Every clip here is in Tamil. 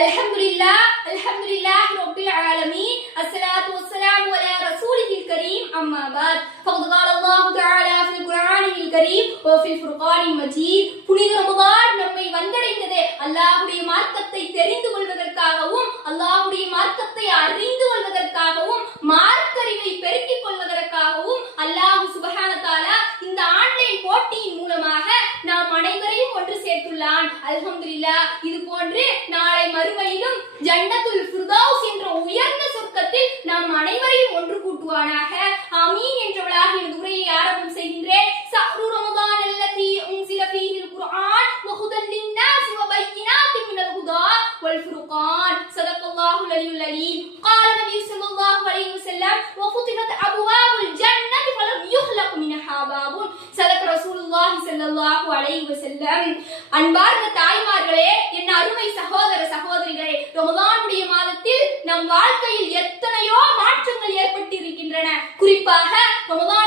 அல்ஹம்துலில்லா அல்ஹம்துலில்லாஹி ரப்பில் ஆலமீன். அஸ்ஸலாத்து வஸ்ஸலாமு அலா ரசூலிஹில் கரீம். அம்மா பாத். ஃபக்து கால அல்லாஹ் தஆலா ஃபில் குர்ஆனில் கரீம். வ ஃபில் ஃபுர்கானில் மஜீத். புனித ரமதான் நம்மை வந்தடைந்தது. அல்லாஹ்வுடைய மார்க்கத்தை தெரிந்து கொள்வதற்காகவும் அல்லாஹ்வுடைய மார்க்கத்தை அறிந்து கொள்வதற்காகவும் மார்க்கறிவை பெருக்கிக் கொள்வதற்காகவும் அல்லாஹ் சுபஹான தஆலா இந்த ஆன்லைன் போட்டியின் மூலமாக நாம் அனைவரும் சேர்த்துள்ளான் அல்ஹம்துலில்லாஹ் இது போன்று நாளை மறுமையிலும் ஜன்னத்துல் ஃபிர்தௌஸ் என்ற உயர்ந்த சொர்க்கத்தில் நாம் அனைவரையும் ஒன்று கூட்டுவானாக ஆமீன் என்றவளாக எனது உரையை ஆரம்பம் செய்கின்றேன் சஹ்ரு ரமதான் அல்லதி உன்சில ஃபீஹில் குர்ஆன் வஹுதன் லின்னாஸ் வபையினாத் மினல் ஹுதா வல் ஃபுர்கான் ஸதகல்லாஹு அலியுல் அலீம் قال النبي صلى الله عليه وسلم وفتحت ابواب الجنه فلم يخلق منها باب பெருமானார் செல்லல்லாஹு அலைஹி செல்லம் அன்பார்ந்த தாய்மார்களே என் அருமை சகோதர சகோதரிகளே ரமதானுடைய மாதத்தில் நம் வாழ்க்கையில் எத்தனையோ மாற்றங்கள் ஏற்பட்டிருக்கின்றன. குறிப்பாக ரமலான்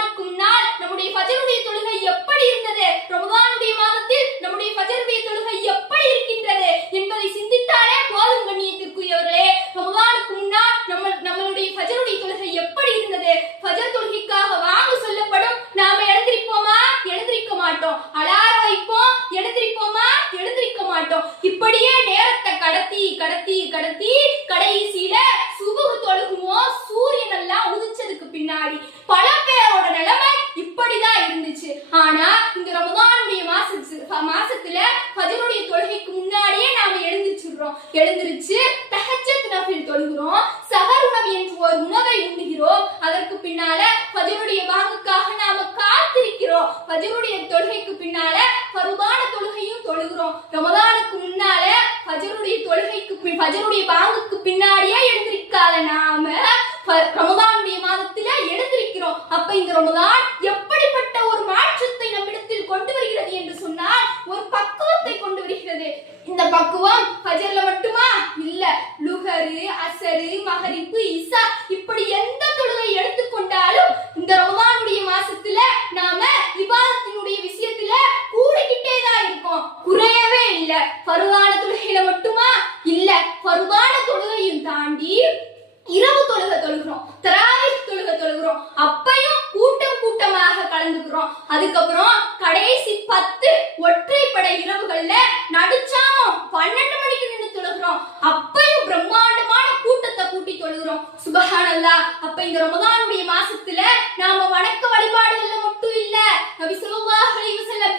மாட்டோம். இப்படியே நேரத்தை கடத்தி கடத்தி கடத்தி கடைசியில சுபுகு தொழுகுமோ சூரியன் எல்லாம் உதிச்சதுக்கு பின்னாடி பல பேரோட நிலைமை இப்படிதான் இருந்துச்சு. ஆனா இந்த ரமதானுடைய மாசத்து மாசத்துல பதினுடைய தொழுகைக்கு முன்னாடியே நாம எழுந்திரிச்சிடுறோம். எழுந்திருச்சு தஹஜ்ஜத் நஃபில் தொழுகிறோம். சகர் உணவு என்று ஒரு உணவை உண்ணுகிறோம். அதற்கு பின்னால பதினுடைய வாங்குக்காக நாம செய்கிறோம் ஃபஜருடைய தொழுகைக்கு பின்னால பருவான தொழுகையும் தொழுகிறோம். ரமதானுக்கு முன்னால ஃபஜருடைய தொழுகைக்கு பி- ஃபஜருடைய வாங்குக்கு பின்னாடியே எழுந்திருக்காத நாம ரமதானுடைய மாதத்துல எழுந்திருக்கிறோம். அப்ப இந்த ரமதான் எப்படிப்பட்ட ஒரு மாற்றத்தை நம்மிடத்தில் கொண்டு வருகிறது என்று சொன்னால் ஒரு பக்குவத்தை கொண்டு வருகிறது. இந்த பக்குவம் ஃபஜர்ல மட்டுமா? இல்ல. லுகரு அசரு மகரிப்பு இசா இப்படி எந்த தொழுகை எடுத்துக்கொண்டாலும் இந்த ரமதானுடைய மாசத்துல நாம விவாதத்தினுடைய விஷயத்துல கூடிக்கிட்டே தான் இருக்கோம் குறையவே இல்ல பருவான தொழுகையில மட்டுமா இல்ல பருவான தொழுகையும் தாண்டி இரவு தொழுகை தொழுக தொழுகிறோம். அப்பையும் கூட்டம் கூட்டமாக கலந்துக்கிறோம். அதுக்கப்புறம் கடைசி பத்து ஒற்றைப்படை இரவுகள்ல நடுச்சாமம் பன்னெண்டு மணிக்கு நின்று தொழுகிறோம். அப்பையும் பிரம்மாண்டமான கூட்டத்தை கூட்டி தொழுகிறோம். சுபஹானல்லா அப்ப இந்த ரமதானுடைய மாசத்துல நாம வணக்க வழிபாடுகள்ல மட்டும் இல்ல நபி ஸல்லல்லாஹு அலைஹி வஸல்லம்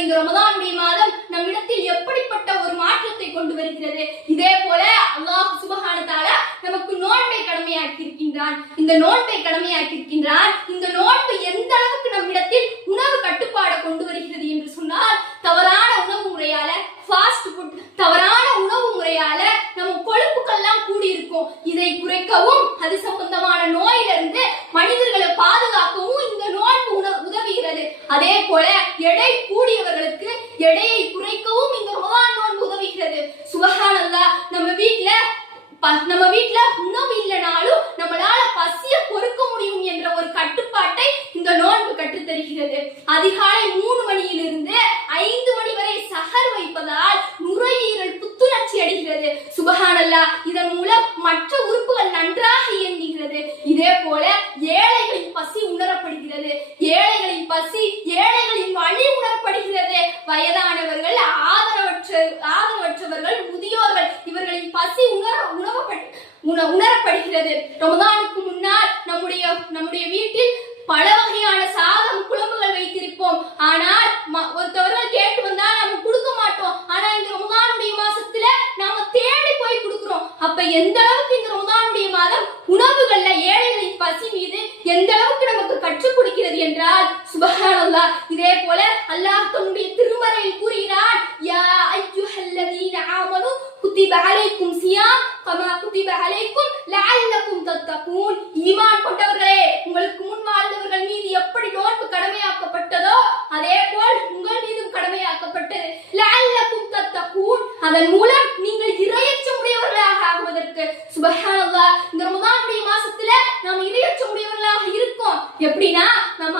இந்த ரமதானுடைய மாதம் நம்மிடத்தில் எப்படிப்பட்ட ஒரு மாற்றத்தை கொண்டு வருகிறது? இதே போல அல்லாஹ் சுபகானத்தால நமக்கு நோன்பை கடமையாக்கி இருக்கின்றான் இந்த நோன்பை கடமையாக்கி இருக்கின்றான் இந்த நோன்பு எந்த அளவுக்கு நம்மிடத்தில் உணவு கட்டுப்பாடை கொண்டு வருகிறது என்று சொன்னால் தவறான உணவு முறையால ஃபாஸ்ட் ஃபுட் தவறான உணவு முறையால நம்ம கொழுப்புக்கள்லாம் கூடி இருக்கும் இதை குறைக்கவும் அது சம்பந்தமான நோயிலிருந்து மனிதர்களை பாதுகாக்கவும் இந்த நோன்பு உணவு உதவுகிறது. அதே போல எடை கூடியவர்களுக்கு எடையை குறைக்கவும் இந்த ரோமான் நோன்பு உதவுகிறது. சுபஹானல்லா நம்ம வீட்டுல நம்ம வீட்டுல உணவு இல்லைனாலும் நம்மளால பசிய பொறுக்க முடியும் என்ற ஒரு கட்டுப்பாட்டை இந்த நோன்பு கற்றுத்தருகிறது. அதிகாலை மூணு மணியிலிருந்து ஐந்து மணி வரை சகர் வைப்பதால் நுரையீரல் புத்துணர்ச்சி அடைகிறது. சுபகானல்லா இதன் மூலம் மற்ற உறுப்புகள் நன்றாக இயங்குகிறது. இதே போல ஏழைகளின் பசி உணரப்படுகிறது ஏழைகளின் பசி ஏழைகளின் வழி உணரப்படுகிறது வயதானவர்கள் ஆதரவற்ற ஆதரவற்றவர்கள் முதியோர்கள் இவர்களின் பசி உணர உணவப்பட்டு உண உணரப்படுகிறது. ரமதானுக்கு முன்னால் நம்முடைய நம்முடைய வீட்டில் பல வகையான சாதம் குழம்புகள் வைத்திருப்போம். ஆனால் ம- ஒருத்தவர்கள் கேட்டு வந்தா நாம கொடுக்க மாட்டோம். ஆனா இந்த ரமதானுடைய மாசத்துல நாம தேடி போய் கொடுக்கிறோம். அப்ப எந்த அளவுக்கு இந்த ரமதானுடைய மாதம் உணவுகள்ல ஏழைகளின் பசி மீது எந்த அளவுக்கு நமக்கு கற்றுக் கொடுக்கிறது என்றால் சுபஹானல்லாஹ் இதே போல அல்லாஹ் தன்னுடைய திருமறையில் கூறுகிறான் யா ஐயுஹல்லதீன ஆமனு குத்திப அலைக்கும் சியாம் கமா குத்திப அலைக்கும் லஅல்லக்கும் தத்தகூன். ஈமான் கொண்டவர்களே உங்களுக்கு முன் வாழ்ந்தவர்கள் மீது எப்படி நோன்பு கடமையாக்கப்பட்டதோ அதே போல் உங்கள் மீதும் கடமையாக்கப்பட்டது. லஅல்லக்கும் தத்தகூன். அதன் மூலம் நீங்கள் இரையச்சம் உடையவர்களாக ஆகுவதற்கு. சுபஹானல்லாஹ் இந்த ரமதானுடைய மாசத்துல நாம் இரையச்சம் உடையவர்களாக இருக்கோம். எப்படின்னா நம்ம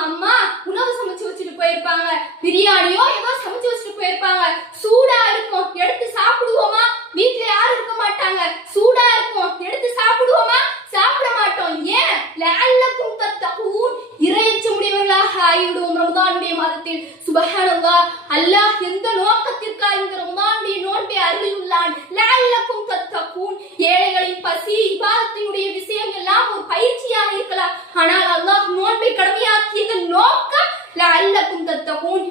பிரியாணியோ ஏதோ சமைச்சு வச்சுட்டு போயிருப்பாங்க. சூடா இருக்கும். எடுத்து சாப்பிடுவோமா? வீட்டுல யாரும் இருக்க மாட்டாங்க. சூடா இருக்கும். எடுத்து சாப்பிடுவோமா? சாப்பிட மாட்டோம். ஏன்? லஅல்லக்கும் தத்தகூன் இறையச்சமுடையவர்களாக ஆகிவிடுவோம் ரமதானுடைய மாதத்தில். சுபஹானல்லாஹ் அல்லாஹ் எந்த நோக்கத்திற்காக இந்த ரமதானுடைய நோன்பை அருளியுள்ளான்? லஅல்லக்கும் தத்தகூன் ஏழைகளின் பசி இபாதத்தினுடைய விஷயம் எல்லாம் ஒரு பயிற்சியாக இருக்கலாம். ஆனால் அல்லாஹ் நோன்பை கடமையாக்கியதன் நோக்கம் லஅல்லக்கும் தத்தகூன்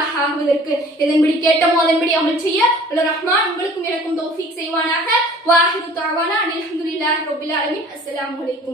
இறையச்சமுடையவர்களாக ஆகுவதற்கு எதன்படி கேட்டமோ அதன்படி அமல் செய்ய அல்ல ரஹ்மான் உங்களுக்கும் எனக்கும் தௌஃபீக் செய்வானாக. வாஹிது தாவானா அனில் அஹமதுல்லாஹ் ரப்பில் ஆலமீன். அஸ்ஸலாமு அலைக்கும்.